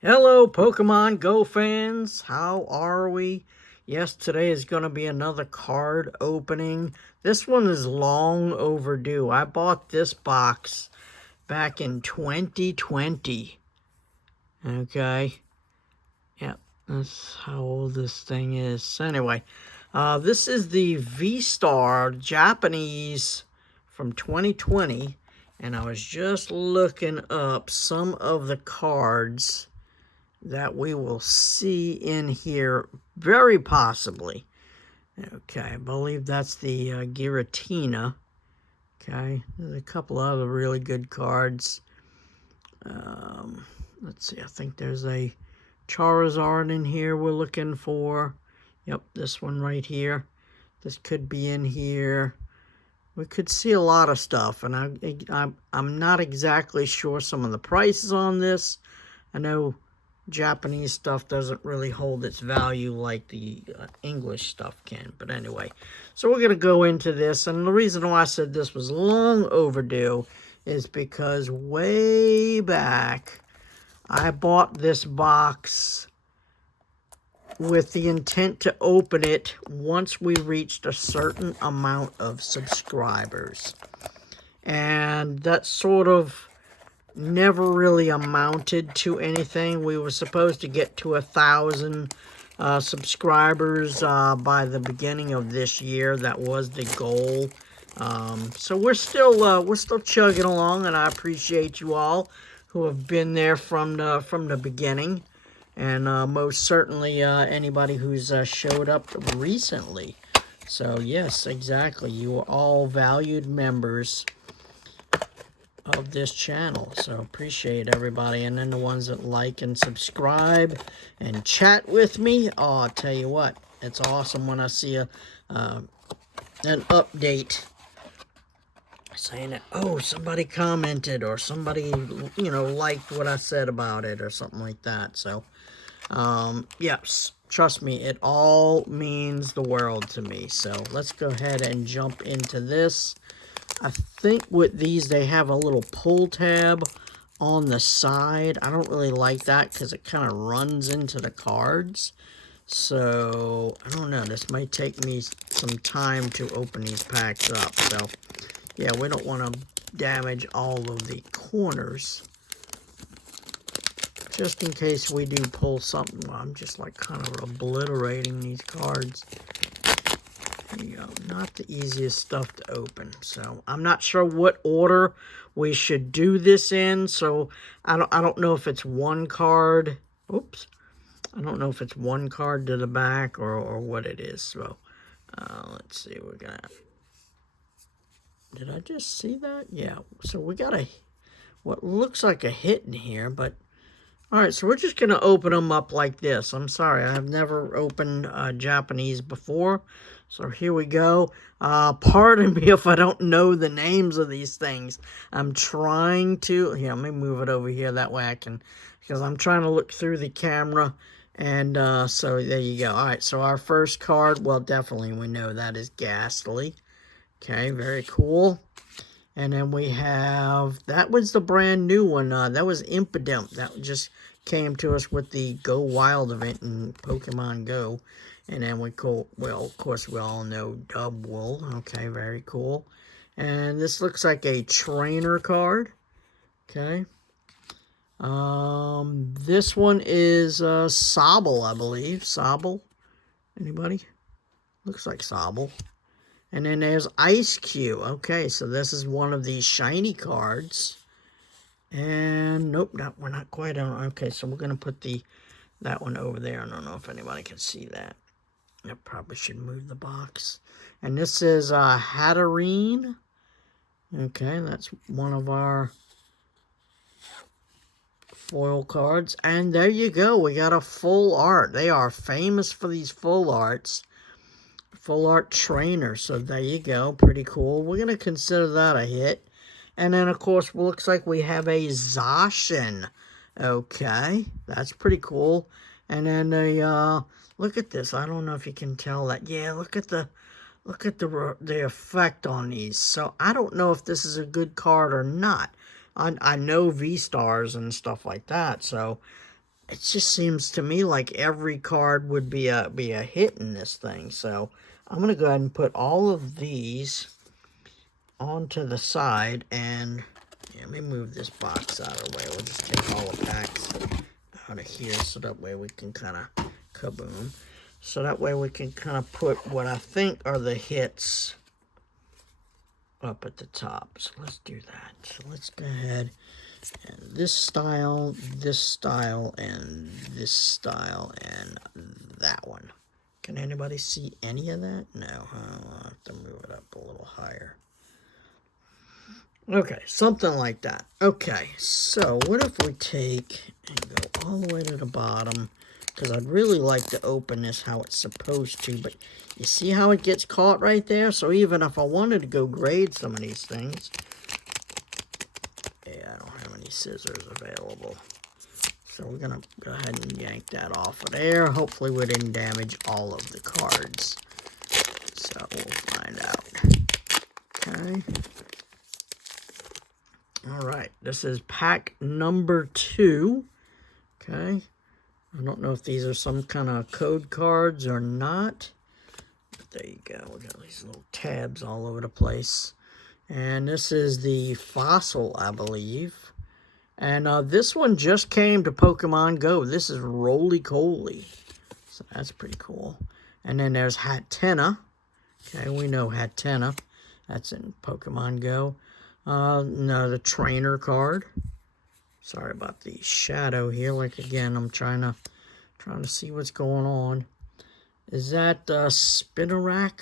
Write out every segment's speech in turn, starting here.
Hello, Pokemon Go fans. How are we? Yes, today is going to be another card opening. This one is long overdue. I bought this box back in 2020. Okay. Yep, that's how old this thing is. So anyway, this is the V-Star Japanese from 2020. And I was just looking up some of the cards that we will see in here very possibly. Okay, I believe that's the Giratina. Okay, there's a couple other really good cards. Let's see, I think there's a Charizard in here we're looking for. Yep, this one right here. This could be in here. We could see a lot of stuff, and I'm not exactly sure some of the prices on this. I know Japanese stuff doesn't really hold its value like the English stuff can. But anyway, so we're going to go into this. And the reason why I said this was long overdue is because way back, I bought this box with the intent to open it once we reached a certain amount of subscribers. And that sort of never really amounted to anything. We were supposed to get to 1,000 subscribers by the beginning of this year. That was the goal. So we're still chugging along, and I appreciate you all who have been there from the beginning, and most certainly anybody who's showed up recently. So yes, exactly. You are all valued members of this channel, so appreciate everybody. And then the ones that like and subscribe and chat with me, oh, I'll tell you what, it's awesome when I see an update saying that, oh, somebody commented or somebody, liked what I said about it or something like that. So yes, trust me, it all means the world to me. So let's go ahead and jump into this. I think with these, they have a little pull tab on the side. I don't really like that because it kind of runs into the cards. So, I don't know. This might take me some time to open these packs up. So, yeah, we don't want to damage all of the corners. Just in case we do pull something. Well, I'm just like kind of obliterating these cards. There you go. Not the easiest stuff to open. So I'm not sure what order we should do this in. So I don't know if it's one card. Oops. I don't know if it's one card to the back or what it is. So let's see. We're gonna. Did I just see that? Yeah. So we got what looks like a hit in here, but. All right, so we're just going to open them up like this. I'm sorry, I have never opened Japanese before. So here we go. Pardon me if I don't know the names of these things. I'm trying to... Here, let me move it over here. That way I can... Because I'm trying to look through the camera. And so there you go. All right, so our first card, well, definitely we know that is Ghastly. Okay, very cool. And then we have, that was the brand new one. That was Impidimp. That just came to us with the Go Wild event in Pokemon Go. And then well, of course, we all know Dubwool. Okay, very cool. And this looks like a trainer card. Okay. This one is Sobble, I believe. Sobble. Anybody? Looks like Sobble. And then there's Ice Cube. Okay, so this is one of these shiny cards. And nope, we're not quite on. Okay, so we're going to put that one over there. I don't know if anybody can see that. I probably should move the box. And this is Hatterene. Okay, that's one of our foil cards. And there you go. We got a full art. They are famous for these full arts. Full art trainer. So there you go. Pretty cool. We're going to consider that a hit. And then, of course, looks like we have a Zacian. Okay. That's pretty cool. And then look at this. I don't know if you can tell that. Yeah, look at the effect on these. So I don't know if this is a good card or not. I know V-Stars and stuff like that. So it just seems to me like every card would be a hit in this thing. So I'm going to go ahead and put all of these onto the side. And yeah, let me move this box out of the way. We'll just take all the packs out of here so that way we can kind of kaboom. So that way we can kind of put what I think are the hits up at the top. So let's do that. So let's go ahead and this style, and this style, and that one. Can anybody see any of that? No, I'll have to move it up a little higher. Okay, something like that. Okay, so what if we take and go all the way to the bottom? Because I'd really like to open this how it's supposed to, but you see how it gets caught right there? So even if I wanted to go grade some of these things, yeah, I don't have any scissors available. So we're going to go ahead and yank that off of there. Hopefully we didn't damage all of the cards. So we'll find out. Okay. All right, this is pack number 2. Okay. I don't know if these are some kind of code cards or not. But there you go. We got these little tabs all over the place. And this is the Fossil, I believe. And this one just came to Pokemon Go. This is Roly-Coly. So that's pretty cool. And then there's Hatenna. Okay, we know Hatenna. That's in Pokemon Go. No, the trainer card. Sorry about the shadow here. Like again, I'm trying to see what's going on. Is that Spinarak?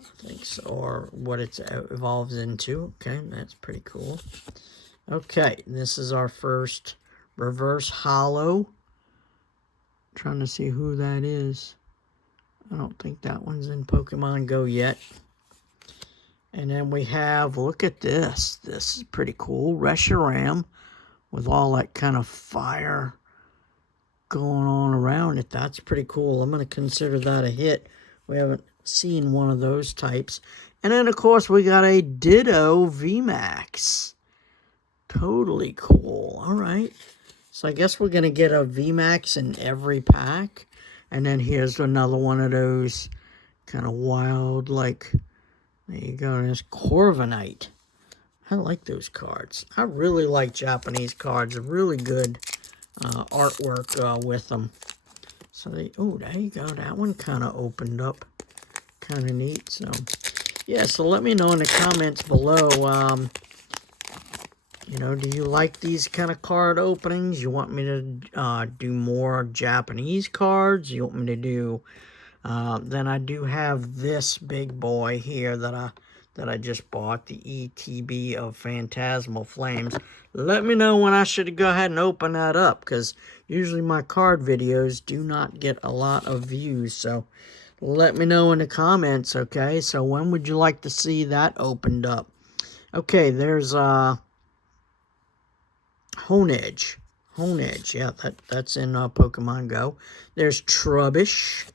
I think so, or what it evolves into. Okay, that's pretty cool. Okay, this is our first reverse holo. Trying to see who that is. I don't think that one's in Pokemon Go yet. And then we have, look at this. This is pretty cool. Reshiram with all that kind of fire going on around it. That's pretty cool. I'm going to consider that a hit. We haven't seen one of those types. And then, of course, we got a Ditto VMAX. Totally cool. All right. So I guess we're going to get a VMAX in every pack. And then here's another one of those kind of wild, like, there you go, there's Corviknight. I like those cards. I really like Japanese cards. Really good artwork with them. So, oh, there you go. That one kind of opened up. Kind of neat. So, yeah, so let me know in the comments below, you know, do you like these kind of card openings? You want me to do more Japanese cards? You want me to do... then I do have this big boy here that I just bought, the ETB of Phantasmal Flames. Let me know when I should go ahead and open that up, because usually my card videos do not get a lot of views. So let me know in the comments, okay? So when would you like to see that opened up? Okay, there's Honedge. Honedge, yeah, that's in Pokemon Go. There's Trubbish.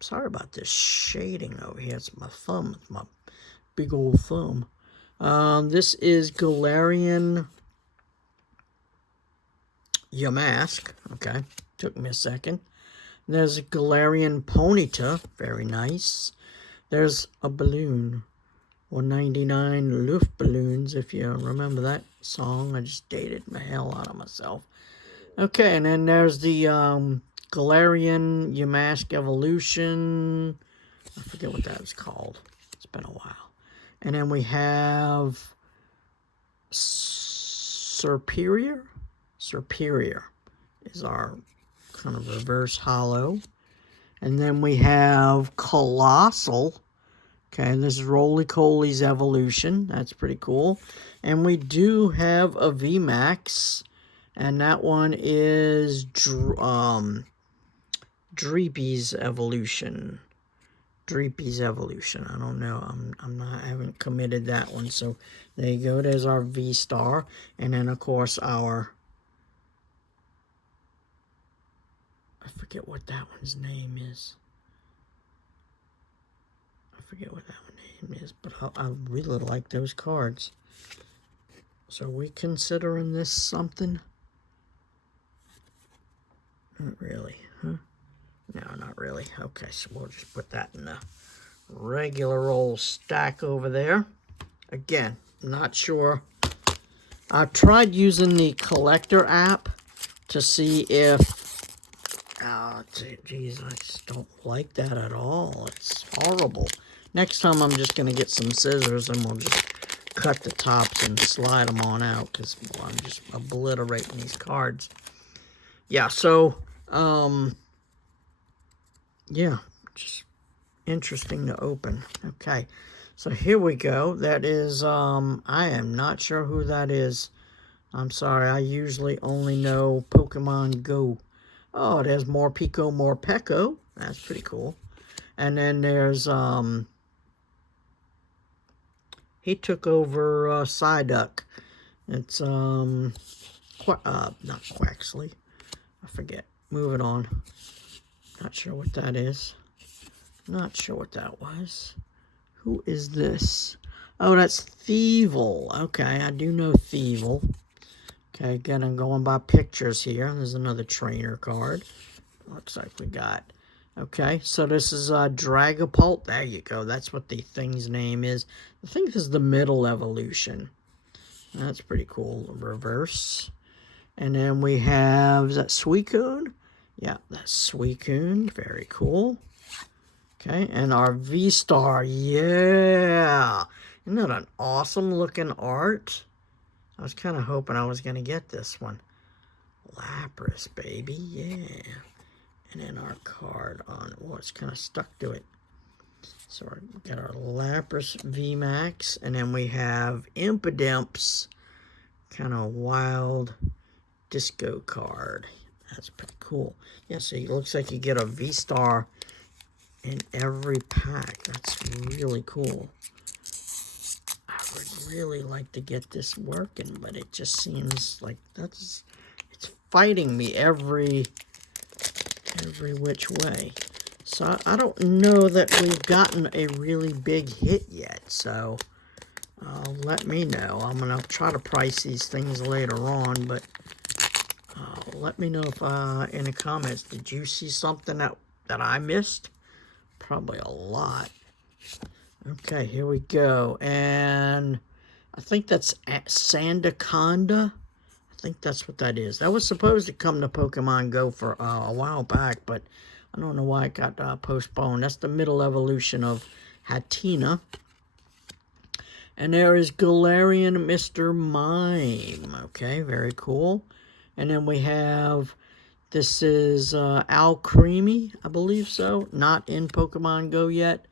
Sorry about this shading over here. It's my thumb. It's my big old thumb. This is Galarian Yamask. Okay, took me a second. There's a Galarian Ponyta. Very nice. There's a balloon. 199 Luftballons, if you remember that song. I just dated the hell out of myself. Okay, and then there's the Galarian Yamask Evolution. I forget what that was called. It's been a while. And then we have Serperior. Serperior is our kind of reverse holo. And then we have Colossal. Okay, this is Roly-Coly's Evolution. That's pretty cool. And we do have a VMAX. And that one is Dreepy's Evolution. Dreepy's Evolution. I don't know. I haven't committed that one. So there you go. There's our V-Star. And then, of course, our... I forget what that one's name is. I forget what that one name is. But I really like those cards. So are we considering this something? Not really, huh? No, not really. Okay, so we'll just put that in the regular old stack over there. Again, not sure. I tried using the collector app to see if, oh, geez, I just don't like that at all. It's horrible. Next time I'm just going to get some scissors and we'll just cut the tops and slide them on out because well, I'm just obliterating these cards. Yeah, so, yeah, just interesting to open. Okay, so here we go. That is, I am not sure who that is. I'm sorry, I usually only know Pokemon Go. Oh, there's Morpeko, Morpeko. That's pretty cool. And then there's, he took over Psyduck. It's, not Quaxley. I forget. Moving on. Not sure what that is. Not sure what that was. Who is this? Oh, that's Thievul. Okay, I do know Thievul. Okay, again, I'm going by pictures here. There's another trainer card. Looks like we got. Okay, so this is Dragapult. There you go. That's what the thing's name is. I think this is the middle evolution. That's pretty cool. Reverse. And then we have, is that Suicune? Yeah, that's Suicune. Very cool. Okay, and our V-Star. Yeah. Isn't that an awesome looking art? I was kind of hoping I was going to get this one. Lapras, baby. Yeah. And then our card on, oh, it's kind of stuck to it. So we got our Lapras VMAX, and then we have Impidimps, kind of wild disco card. That's pretty cool. Yeah, so it looks like you get a V-Star in every pack. That's really cool. I would really like to get this working, but it just seems like it's fighting me every which way. So I don't know that we've gotten a really big hit yet, so let me know. I'm going to try to price these things later on, but let me know if in the comments, did you see something that I missed? Probably a lot. Okay, here we go, and I think that's Sandaconda. I think that's what that is. That was supposed to come to Pokemon Go for a while back, but I don't know why it got postponed. That's the middle evolution of Hatenna. And there is Galarian Mr. Mime. Okay, very cool. And then we have, this is Alcremie, I believe so. Not in Pokemon Go yet.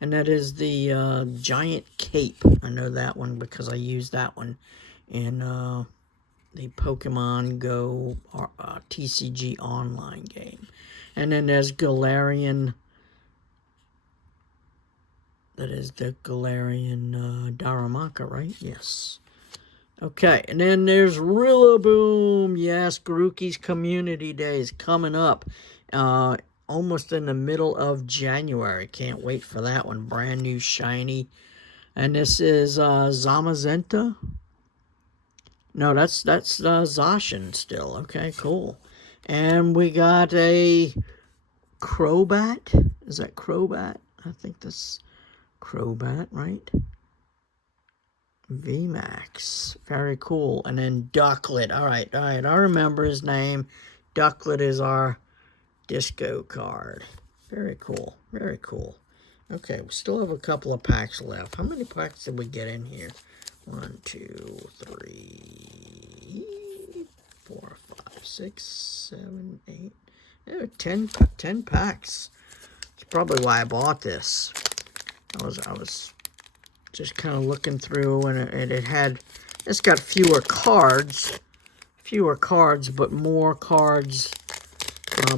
And that is the Giant Cape. I know that one because I used that one in the Pokemon Go TCG online game. And then there's Galarian. That is the Galarian Darumaka, right? Yes. Okay, and then there's Rillaboom. Yes, Grookey's Community Day is coming up. Almost in the middle of January. Can't wait for that one. Brand new shiny. And this is Zamazenta. No, that's Zacian still. Okay, cool. And we got a Crobat. Is that Crobat? I think that's Crobat, right? VMAX. Very cool. And then Ducklet. All right. I remember his name. Ducklet is our disco card. Very cool. Very cool. Okay, we still have a couple of packs left. How many packs did we get in here? 1, 2, 3, 4, 5, 6, 7, 8. Yeah, 10 packs. That's probably why I bought this. I was just kind of looking through, and it's got fewer cards, but more cards,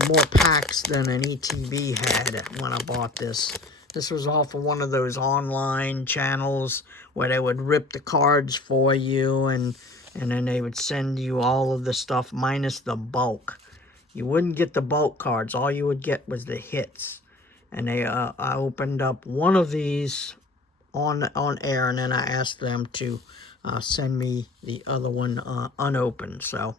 more packs than an ETB had when I bought this. This was off of one of those online channels where they would rip the cards for you, and then they would send you all of the stuff minus the bulk. You wouldn't get the bulk cards. All you would get was the hits. And I opened up one of these on air, and then I asked them to send me the other one unopened. So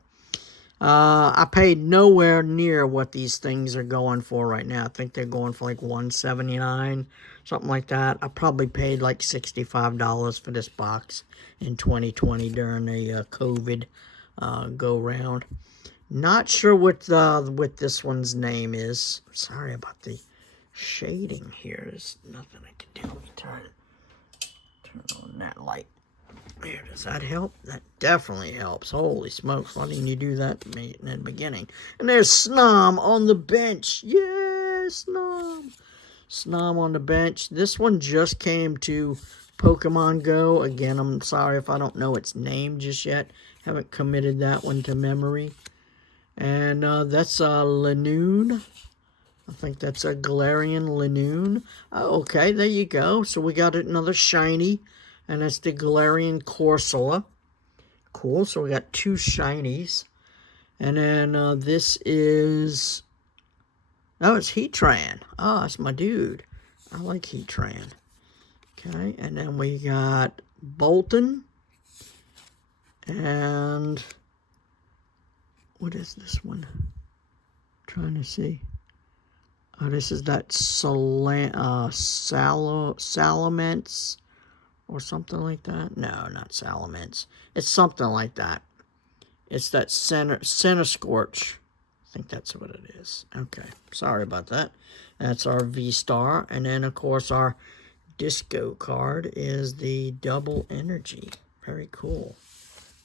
I paid nowhere near what these things are going for right now. I think they're going for like $179, something like that. I probably paid like $65 for this box in 2020 during the COVID go round. Not sure what this one's name is. Sorry about the shading here. There's nothing I can do. Let me turn on that light. There, does that help? That definitely helps. Holy smokes, why didn't you do that to me in the beginning? And there's Snom on the bench. Yeah, Snom. Snom on the bench. This one just came to Pokemon Go. Again, I'm sorry if I don't know its name just yet. Haven't committed that one to memory. And that's Lanoon. I think that's a Galarian Lanoon. Oh, okay, there you go. So we got another shiny. And that's the Galarian Corsola. Cool, so we got 2 shinies. And then this is... Oh, it's Heatran. Oh, that's my dude. I like Heatran. Okay, and then we got Bolton. And... What is this one? I'm trying to see. Oh, this is that Salamence. Or something like that. No, not Salamence. It's something like that. It's that Center Scorch. I think that's what it is. Okay, sorry about that. That's our V-Star. And then, of course, our Disco card is the Double Energy. Very cool.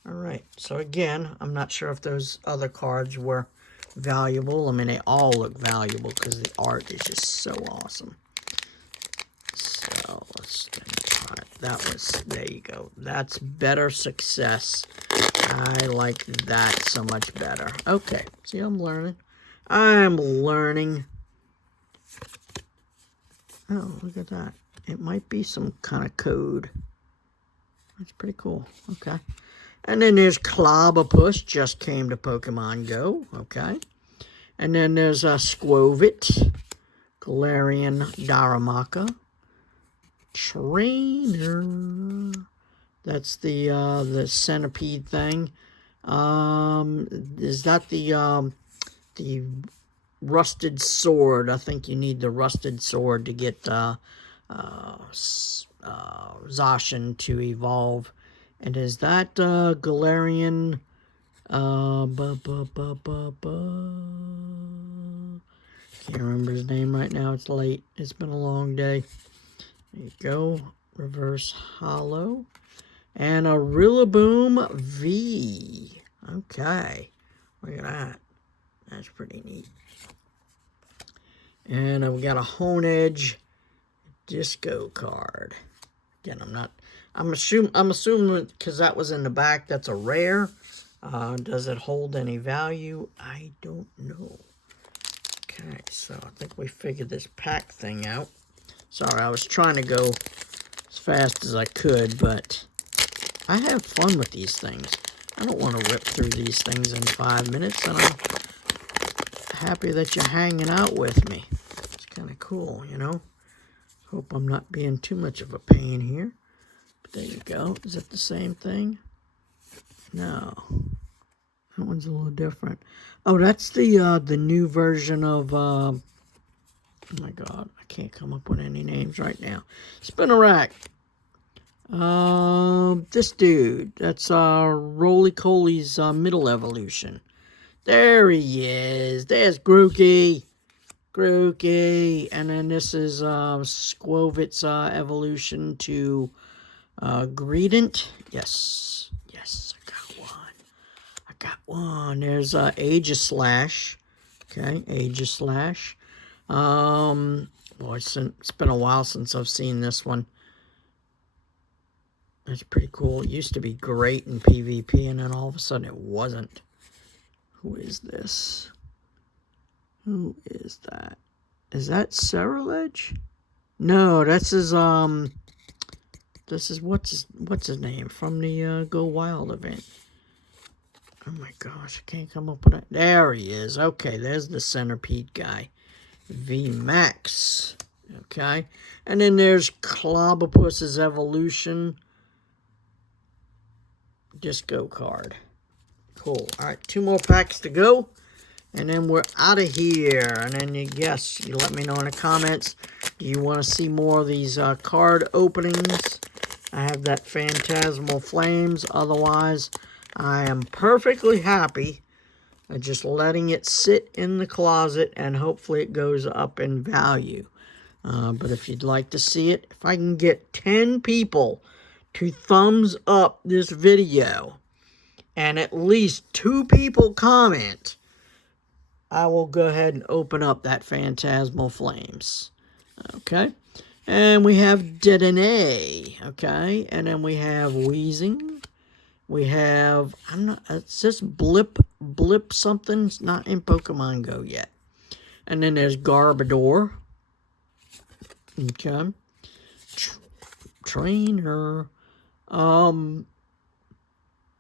All right, so again, I'm not sure if those other cards were valuable. I mean, they all look valuable because the art is just so awesome. So, let's try it. That was, there you go. That's better success. I like that so much better. Okay, see, I'm learning. I'm learning. Oh, look at that. It might be some kind of code. That's pretty cool. Okay. And then there's Clobbopus, just came to Pokemon Go. Okay. And then there's Squovit, Galarian Darumaka, Trainer. That's the centipede thing. Is that the rusted sword? I think you need the rusted sword to get Zacian to evolve. And is that Galarian? Can't remember his name right now. It's late. It's been a long day. There you go. Reverse Hollow. And a Rillaboom V. Okay. Look at that. That's pretty neat. And we got a Honedge Disco card. Again, I'm assuming because that was in the back, that's a rare. Does it hold any value? I don't know. Okay, so I think we figured this pack thing out. Sorry, I was trying to go as fast as I could, but I have fun with these things. I don't want to rip through these things in 5 minutes, and I'm happy that you're hanging out with me. It's kind of cool, you know? Hope I'm not being too much of a pain here. But there you go. Is it the same thing? No. That one's a little different. Oh, that's the new version of... oh my God, I can't come up with any names right now. Spinarak. This dude. That's Roly-Coly's middle evolution. There he is. There's Grookey. Grookey. And then this is Squovit's evolution to Greedent. Yes. Yes, I got one. I got one. There's Aegislash. Okay, Aegislash. Boy, it's been a while since I've seen this one. That's pretty cool. It used to be great in PvP, and then all of a sudden it wasn't. Who is this? Who is that? Is that Ceruledge? No, that's his, this is, what's his name? From the Go Wild event. Oh my gosh, I can't come up with it. There he is. Okay, there's the centipede guy. VMAX. Okay. And then there's Clobbopus's evolution Disco card. cool. All right, 2 more packs to go. And then we're out of here. And then, yes, you let me know in the comments. Do you want to see more of these card openings? I have that Phantasmal Flames. Otherwise, I am perfectly happy just letting it sit in the closet. And hopefully it goes up in value. But if you'd like to see it, if I can get 10 people to thumbs up this video, and at least 2 people comment, I will go ahead and open up that Phantasmal Flames. Okay. And we have Dedenne. Okay. And then we have Wheezing. We have, it's just Blip something. It's not in Pokemon Go yet. And then there's Garbodor. Okay. Trainer.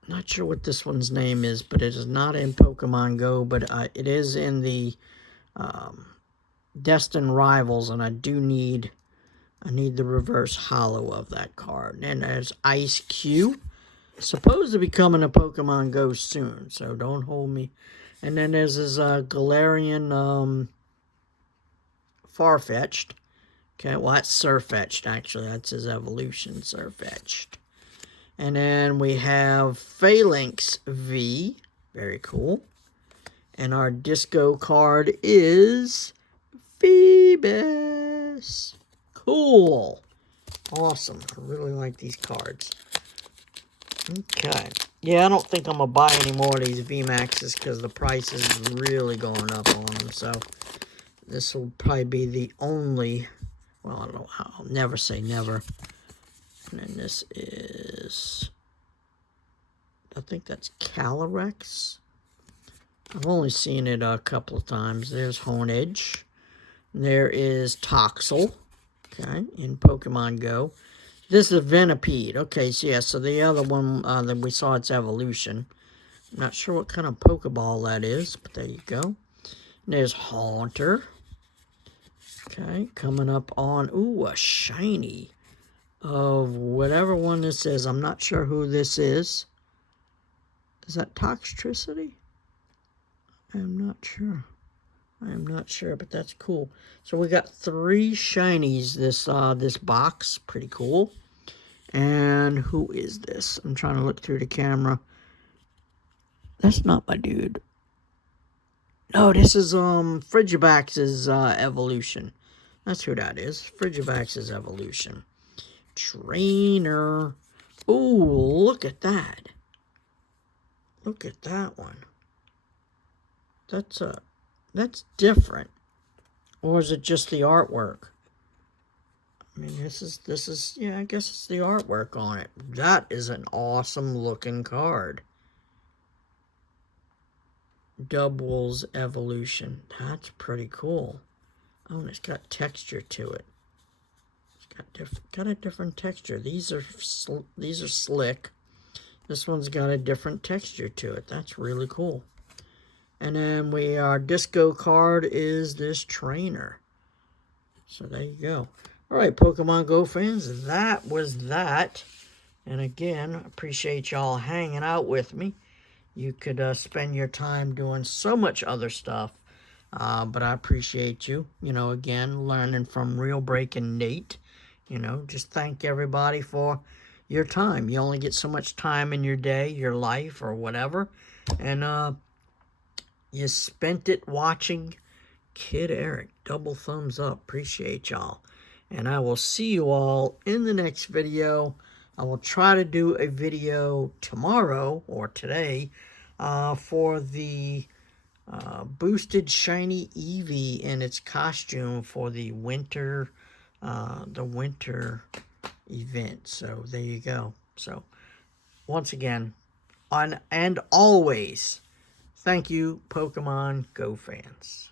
Not sure what this one's name is, but it is not in Pokemon Go, but it is in the Destined Rivals, and I need the reverse holo of that card. And there's Ice Cube, supposed to be coming to Pokemon Go soon, so don't hold me. And then there's this Galarian Farfetch'd. Okay, well, that's Surfetch'd, actually. That's his evolution, Surfetch'd. And then we have Phalanx V. Very cool. And our disco card is Phoebus. Cool. Awesome. I really like these cards. Okay. Yeah, I don't think I'm going to buy any more of these VMAXs because the price is really going up on them. So this will probably be the only... Well, I don't know. I'll never say never. And then this is, I think that's Calyrex. I've only seen it a couple of times. There's Honedge. There is Toxel, okay, in Pokemon Go. This is Venipede. Okay, so yeah, so the other one that we saw, its evolution. I'm not sure what kind of Pokeball that is, but there you go. And there's Haunter. Okay, coming up on, ooh, a shiny of whatever one this is. I'm not sure who this is. Is that Toxtricity? I'm not sure. I am not sure, but that's cool. So we got 3 shinies this box. Pretty cool. And who is this? I'm trying to look through the camera. That's not my dude. No, this is Frigivax's evolution. That's who that is. Frigivax's evolution. Trainer. Ooh, look at that. Look at that one. That's different. Or is it just the artwork? I mean, this is, yeah, I guess it's the artwork on it. That is an awesome looking card. Dubwool's evolution. That's pretty cool. Oh, and it's got texture to it. Got a different texture. These are slick. This one's got a different texture to it. That's really cool. And then our disco card is this Trainer. So there you go. All right, Pokemon Go fans, that was that. And again, appreciate y'all hanging out with me. You could spend your time doing so much other stuff. But I appreciate you. You know, again, learning from Real Breaking Nate. You know, just thank everybody for your time. You only get so much time in your day, your life, or whatever. And you spent it watching Kid Eric. Double thumbs up. Appreciate y'all. And I will see you all in the next video. I will try to do a video tomorrow or today for the boosted shiny Eevee in its costume for the winter event. So there you go. So once again, and always, thank you, Pokemon Go fans.